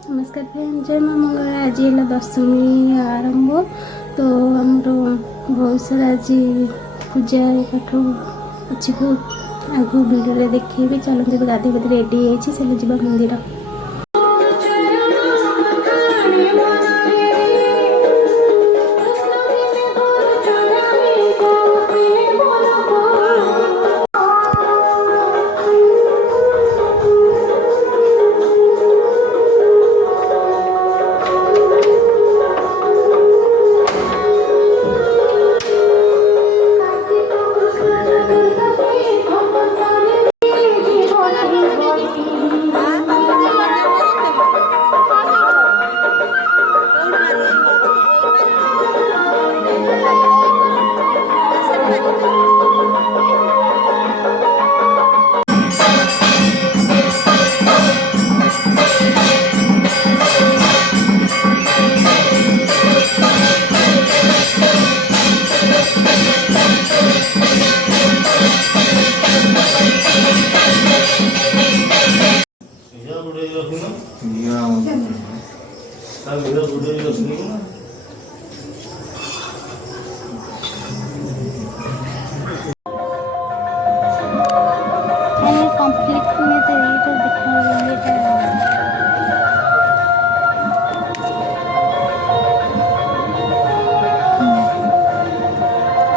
नमस्कार फ्रेंड, जय माँ मंगला। आज है दशमी आरंभ। तो आमर बहुत सारा आज पूजा पाठ अच्छी बहुत आगु भिडियो देखी। चलते गाधे गाधे रेडी है जा मंदिर।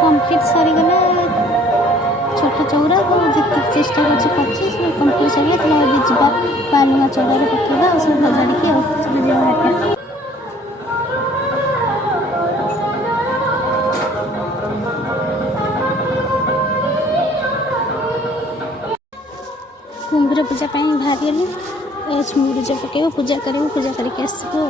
कम्प्लीट सरीगले छोट चौरा जितक चेष्टा कर कम्प्लीट सर जा बालुआ चौड़े पकेगा और सब सजाड़ी कुंभीर पूजा बाहरी मुरुज पकेब पूजा कर पूजा करके आसबो।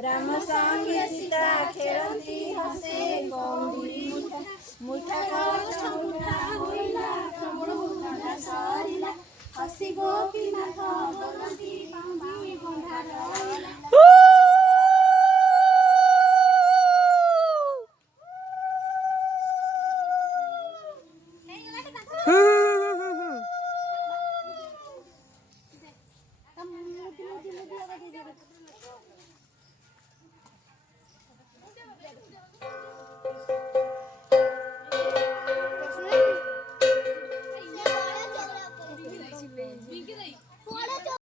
राम संगे सीता खेलती हसे गौरी मुठा मुठा होइला मुठा सरिला हसी गोपीनाथ बोलती पांगी बंधार